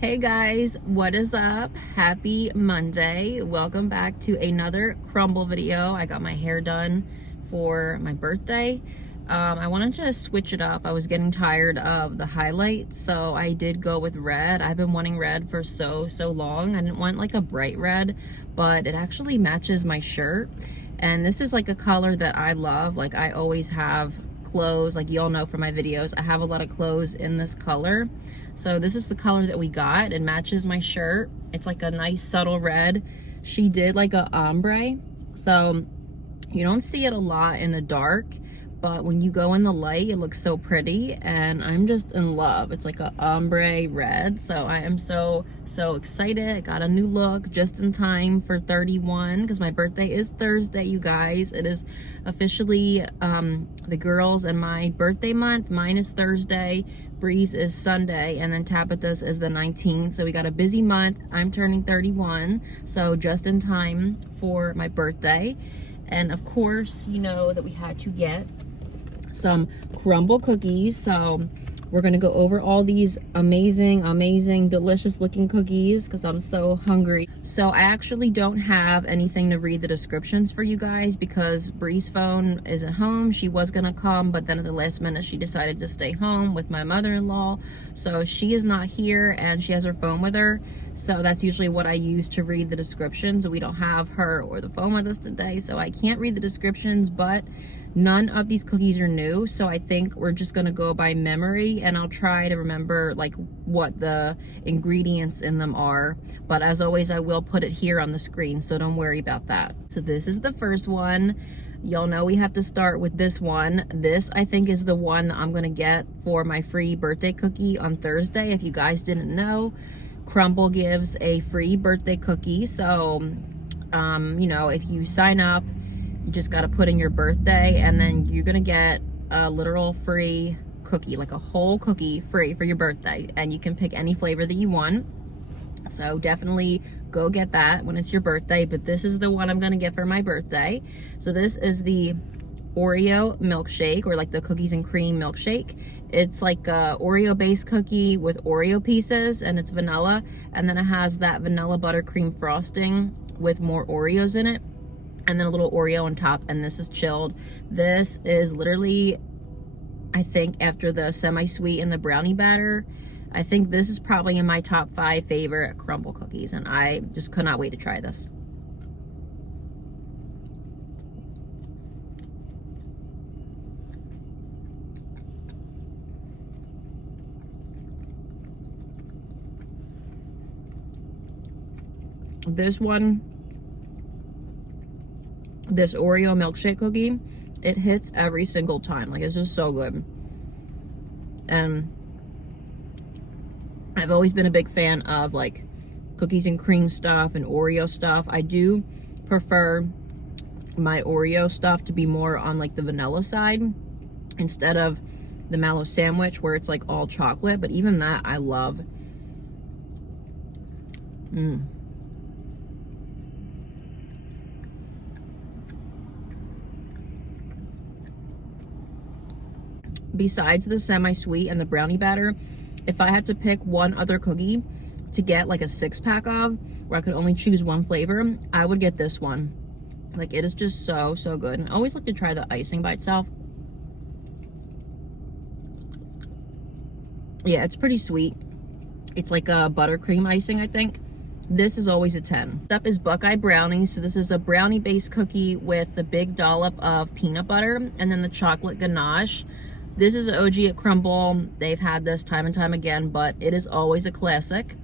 Hey guys, what is up? Happy Monday. Welcome back to another Crumbl video. I got my hair done for my birthday. I wanted to switch it up. I was getting tired of the highlights, so I did go with red. I've been wanting red for so long. I didn't want like a bright red, but it actually matches my shirt. And this is like a color that I love. Like I always have clothes, like y'all know from my videos, I have a lot of clothes in this color. So this is the color that we got. It matches my shirt. It's like a nice subtle red. She did like a ombre, so you don't see it a lot in the dark, but when you go in the light, it looks so pretty, and I'm just in love. It's like a ombre red, so I am so excited. Got a new look just in time for 31, because my birthday is Thursday, you guys. It is officially the girls and my birthday month. Mine is Thursday, Bree's is Sunday, and then Tabitha's is the 19th. So we got a busy month. I'm turning 31, so just in time for my birthday. And of course, you know that we had to get some Crumbl cookies. So we're gonna go over all these amazing, delicious looking cookies because I'm so hungry. So I actually don't have anything to read the descriptions for you guys because Bree's phone is at home. She was gonna come, but then at the last minute she decided to stay home with my mother-in-law. So she is not here and she has her phone with her. So that's usually what I use to read the descriptions. We don't have her or the phone with us today, so I can't read the descriptions, but none of these cookies are new, so I think we're just gonna go by memory, and I'll try to remember like what the ingredients in them are. But as always, I will put it here on the screen, so don't worry about that. So this is the first one. Y'all know we have to start with this one. This, I think, is the one that I'm gonna get for my free birthday cookie on Thursday. If you guys didn't know, Crumbl gives a free birthday cookie. So, you know, if you sign up, you just got to put in your birthday, and then you're gonna get a literal free cookie, like a whole cookie free for your birthday, and you can pick any flavor that you want. So definitely go get that when it's your birthday. But this is the one I'm gonna get for my birthday. So this is the Oreo milkshake, or like the cookies and cream milkshake. It's like a Oreo based cookie with Oreo pieces, and it's vanilla, and then it has that vanilla buttercream frosting with more Oreos in it, and then a little Oreo on top, and this is chilled. This is literally, I think, after the semi-sweet and the brownie batter, I think this is probably in my top 5 favorite Crumbl cookies, and I just could not wait to try this. This one, this Oreo milkshake cookie, it hits every single time. Like, it's just so good. And I've always been a big fan of like cookies and cream stuff and Oreo stuff. I do prefer my Oreo stuff to be more on like the vanilla side instead of the mallow sandwich where it's like all chocolate, but even that I love. Besides the semi-sweet and the brownie batter, if I had to pick one other cookie to get like a 6-pack of, where I could only choose one flavor, I would get this one. Like, it is just so good. And I always like to try the icing by itself. Yeah, it's pretty sweet. It's like a buttercream icing, I think. This is always a 10. Next up is Buckeye Brownie. So this is a brownie based cookie with the big dollop of peanut butter and then the chocolate ganache. This is an OG at Crumbl. They've had this time and time again, but it is always a classic.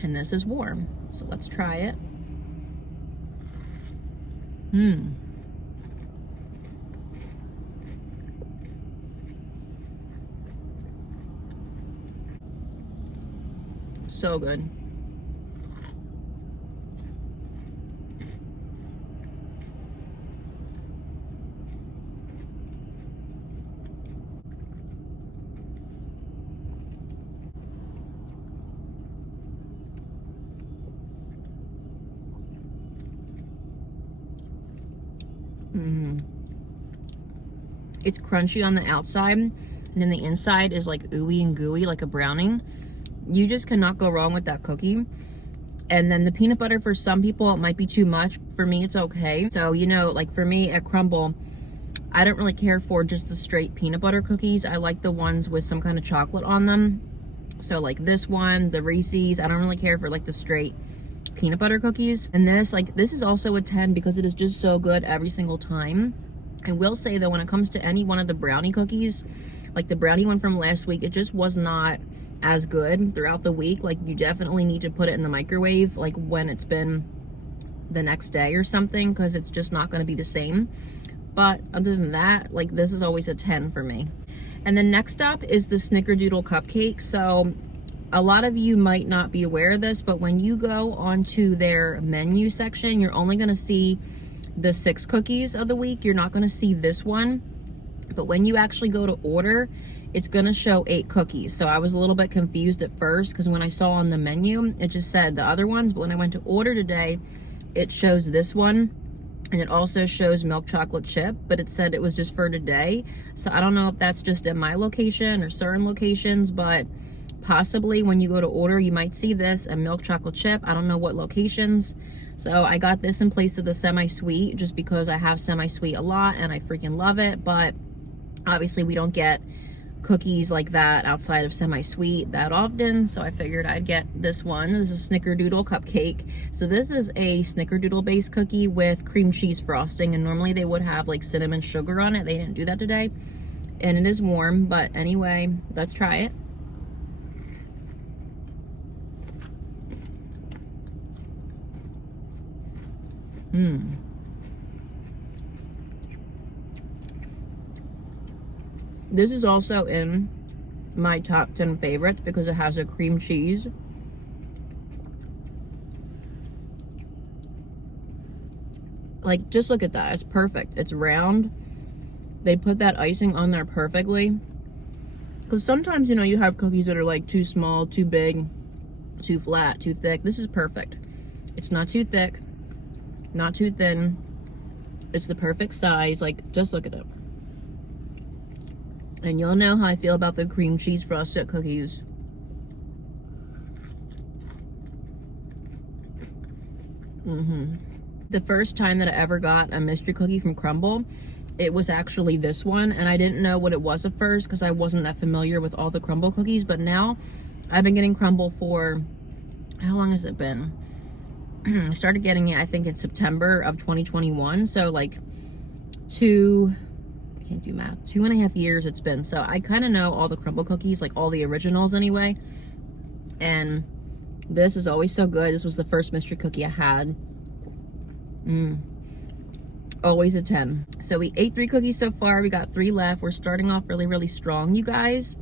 And this is warm, so let's try it. So good. It's crunchy on the outside, and then the inside is like ooey and gooey, like a brownie. You just cannot go wrong with that cookie. And then the peanut butter, for some people, it might be too much. For me, it's okay. So, you know, like for me at Crumbl, I don't really care for just the straight peanut butter cookies. I like the ones with some kind of chocolate on them. So like this one, the Reese's, I don't really care for like the straight peanut butter cookies. And this, like, this is also a 10 because it is just so good every single time. I will say though, when it comes to any one of the brownie cookies, like the brownie one from last week, it just was not as good throughout the week. Like you definitely need to put it in the microwave, like when it's been the next day or something, because it's just not going to be the same. But other than that, like this is always a 10 for me. And then next up is the Snickerdoodle cupcake. So a lot of you might not be aware of this, but when you go onto their menu section, you're only going to see the 6 cookies of the week. You're not going to see this one. But when you actually go to order, it's going to show 8 cookies. So I was a little bit confused at first because when I saw on the menu, it just said the other ones. But when I went to order today, it shows this one. And it also shows milk chocolate chip, but it said it was just for today. So I don't know if that's just at my location or certain locations, but possibly when you go to order, you might see this and milk chocolate chip. I don't know what locations. So I got this in place of the semi-sweet just because I have semi-sweet a lot and I freaking love it. But obviously we don't get cookies like that outside of semi-sweet that often, so I figured I'd get this one. This is a Snickerdoodle cupcake. So this is a Snickerdoodle based cookie with cream cheese frosting, and normally they would have like cinnamon sugar on it. They didn't do that today, and it is warm. But anyway, let's try it. This is also in my top 10 favorites because it has a cream cheese. Like, just look at that. It's perfect. It's round. They put that icing on there perfectly. Because sometimes, you know, you have cookies that are like too small, too big, too flat, too thick. This is perfect. It's not too thick, not too thin. It's the perfect size. Like, just look at it. And you'll know how I feel about the cream cheese frosted cookies. The first time that I ever got a mystery cookie from Crumbl, it was actually this one. And I didn't know what it was at first because I wasn't that familiar with all the Crumbl cookies. But now I've been getting Crumbl for, how long has it been? I started getting it, I think, in September of 2021. So like I can't do math, 2.5 years it's been. So I kind of know all the Crumbl cookies, like all the originals anyway. And this is always so good. This was the first mystery cookie I had. Always a 10. So we ate 3 cookies so far. We got 3 left. We're starting off really, really strong, you guys.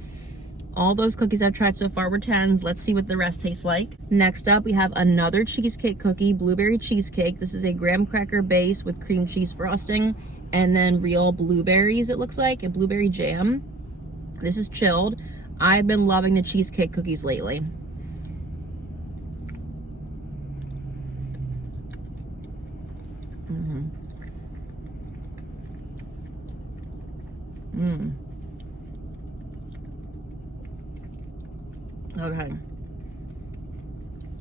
All those cookies I've tried so far were 10s. Let's see what the rest tastes like. Next up, we have another cheesecake cookie, blueberry cheesecake. This is a graham cracker base with cream cheese frosting and then real blueberries, it looks like, and blueberry jam. This is chilled. I've been loving the cheesecake cookies lately. Okay.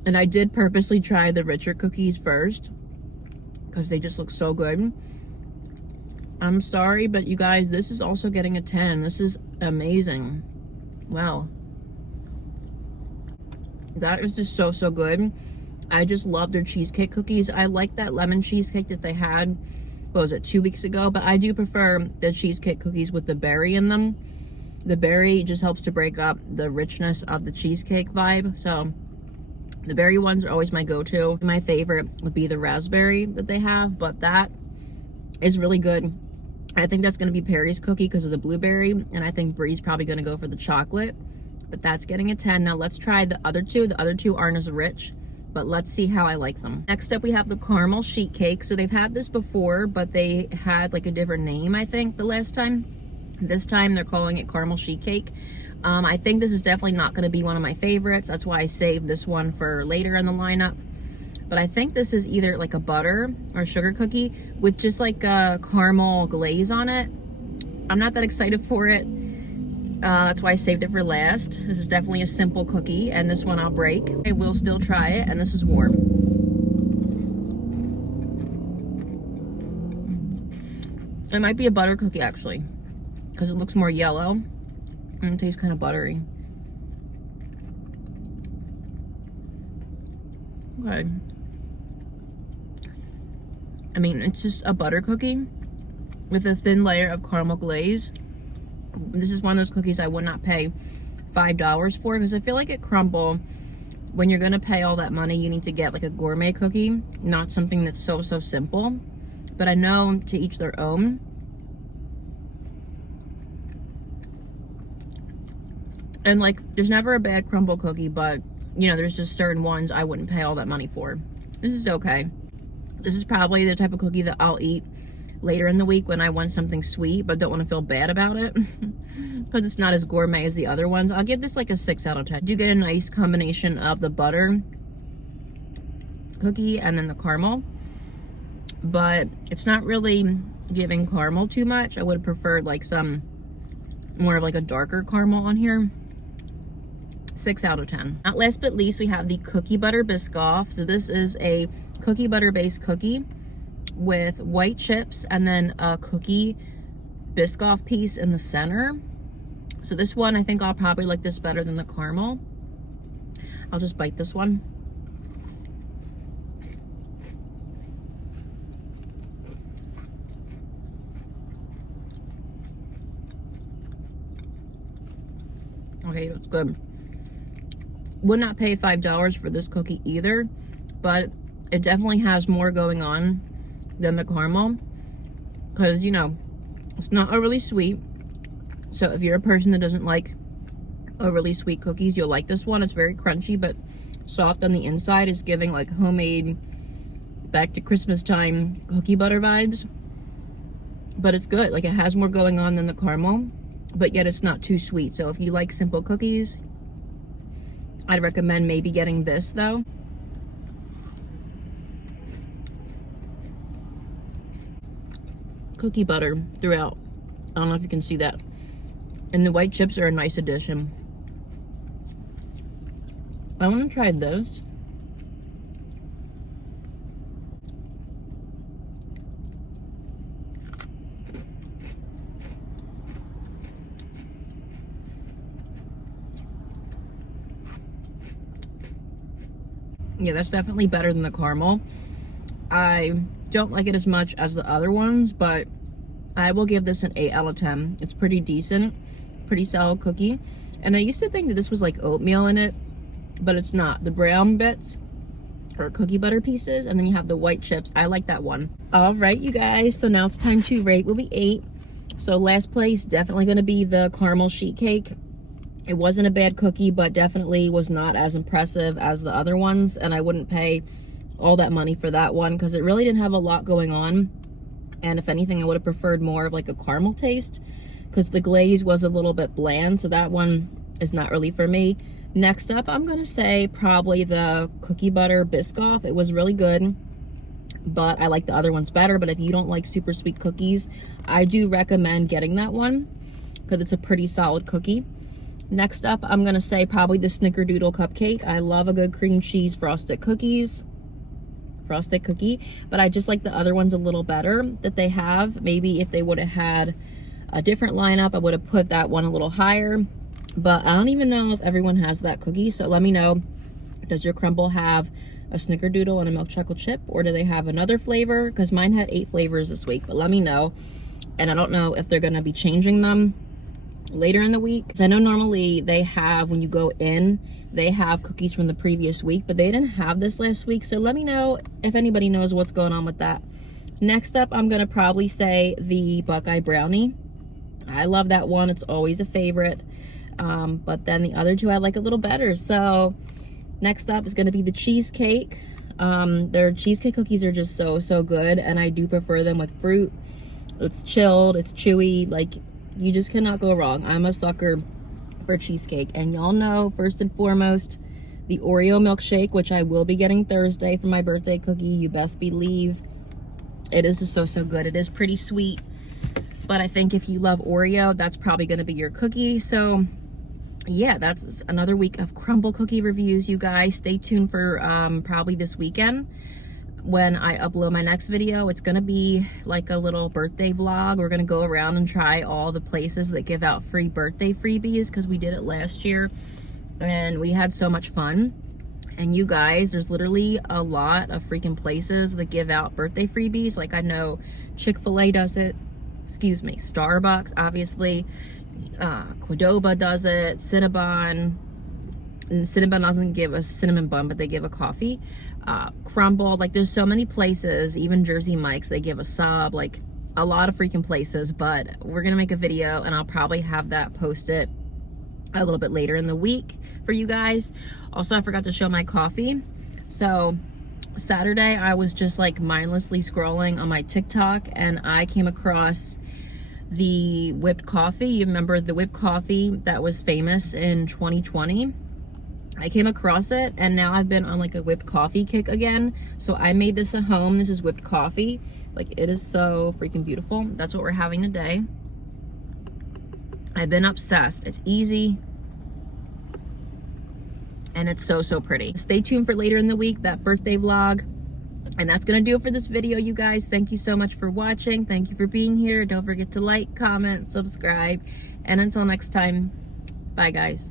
And I did purposely try the richer cookies first because they just look so good. I'm sorry, but you guys, this is also getting a 10. This is amazing. Wow. That is just so, so good. I just love their cheesecake cookies. I like that lemon cheesecake that they had, what was it, 2 weeks ago? But I do prefer the cheesecake cookies with the berry in them. The berry just helps to break up the richness of the cheesecake vibe. So the berry ones are always my go-to. My favorite would be the raspberry that they have, but that is really good. I think that's going to be Perry's cookie because of the blueberry, and I think Bree's probably going to go for the chocolate, but that's getting a 10. Now let's try the other two. The other two aren't as rich, but let's see how I like them. Next up, we have the caramel sheet cake. So they've had this before, but they had like a different name, I think, the last time. This time they're calling it caramel sheet cake. I think this is definitely not going to be one of my favorites. That's why I saved this one for later in the lineup. But I think this is either like a butter or sugar cookie with just like a caramel glaze on it. I'm not that excited for it. That's why I saved it for last. This is definitely a simple cookie, and this one I'll break. I will still try it, and this is warm. It might be a butter cookie, actually, because it looks more yellow, and it tastes kind of buttery. Okay. I mean, it's just a butter cookie with a thin layer of caramel glaze. This is one of those cookies I would not pay $5 for, because I feel like at Crumbl, when you're gonna pay all that money, you need to get like a gourmet cookie, not something that's so simple. But I know to each their own. And like, there's never a bad Crumbl cookie, but you know, there's just certain ones I wouldn't pay all that money for. This is okay. This is probably the type of cookie that I'll eat later in the week when I want something sweet but don't want to feel bad about it, because it's not as gourmet as the other ones. I'll give this like a 6 out of 10. I do get a nice combination of the butter cookie and then the caramel, but it's not really giving caramel too much. I would have preferred like some more of like a darker caramel on here. 6 out of 10. Not last but least, we have the cookie butter Biscoff. So this is a cookie butter based cookie with white chips and then a cookie Biscoff piece in the center. So this one, I think I'll probably like this better than the caramel. I'll just bite this one. Okay, it's good. Would not pay $5 for this cookie either, but it definitely has more going on than the caramel, because you know, it's not overly sweet. So if you're a person that doesn't like overly sweet cookies, you'll like this one. It's very crunchy but soft on the inside. It's giving like homemade, back to Christmas time cookie butter vibes, but it's good. Like, it has more going on than the caramel, but yet it's not too sweet. So if you like simple cookies, I'd recommend maybe getting this though. Cookie butter throughout. I don't know if you can see that. And the white chips are a nice addition. I want to try this. Yeah, that's definitely better than the caramel. I don't like it as much as the other ones, but I will give this an 8 out of 10. It's pretty decent, pretty solid cookie. And I used to think that this was like oatmeal in it, but it's not. The brown bits are cookie butter pieces, and then you have the white chips. I like that one. All right, you guys, so now it's time to rate. Will be 8. So last place, definitely going to be the caramel sheet cake. It wasn't a bad cookie, but definitely was not as impressive as the other ones, and I wouldn't pay all that money for that one because it really didn't have a lot going on. And if anything, I would have preferred more of like a caramel taste because the glaze was a little bit bland, so that one is not really for me. Next up, I'm gonna say probably the cookie butter Biscoff. It was really good, but I like the other ones better. But if you don't like super sweet cookies, I do recommend getting that one because it's a pretty solid cookie. Next up, I'm gonna say probably the Snickerdoodle cupcake. I love a good cream cheese frosted cookie, but I just like the other ones a little better that they have. Maybe if they would have had a different lineup, I would have put that one a little higher, but I don't even know if everyone has that cookie. So let me know, does your Crumbl have a Snickerdoodle and a milk chocolate chip, or do they have another flavor? Because mine had 8 flavors this week, but let me know. And I don't know if they're gonna be changing them later in the week, because I know normally they have, when you go in, they have cookies from the previous week, but they didn't have this last week. So let me know if anybody knows what's going on with that. Next up, I'm gonna probably say the Buckeye Brownie. I love that one, it's always a favorite, but then the other two I like a little better. So next up is gonna be the Cheesecake. Their cheesecake cookies are just so good, and I do prefer them with fruit. It's chilled, it's chewy, like you just cannot go wrong. I'm a sucker for cheesecake, and y'all know, first and foremost, the Oreo milkshake, which I will be getting Thursday for my birthday cookie. You best believe it is just so good. It is pretty sweet, but I think if you love Oreo, that's probably going to be your cookie. So yeah, that's another week of Crumbl cookie reviews, you guys. Stay tuned for probably this weekend when I upload my next video. It's gonna be like a little birthday vlog. We're gonna go around and try all the places that give out free birthday freebies, because we did it last year and we had so much fun. And you guys, there's literally a lot of freaking places that give out birthday freebies. Like I know Chick-fil-A does it, excuse me, Starbucks obviously, Qdoba does it, Cinnabon. And Cinnabon doesn't give a cinnamon bun, but they give a coffee. Crumbl, like there's so many places, even Jersey Mike's, they give a sub, like a lot of freaking places. But we're gonna make a video and I'll probably have that posted a little bit later in the week for you guys. Also, I forgot to show my coffee. So Saturday I was just like mindlessly scrolling on my TikTok and I came across the whipped coffee. You remember the whipped coffee that was famous in 2020? I came across it and now I've been on like a whipped coffee kick again. So I made this at home. This is whipped coffee. Like it is so freaking beautiful. That's what we're having today. I've been obsessed. It's easy and it's so pretty. Stay tuned for later in the week, that birthday vlog. And that's gonna do it for this video, you guys. Thank you so much for watching. Thank you for being here. Don't forget to like, comment, subscribe, and until next time, bye guys.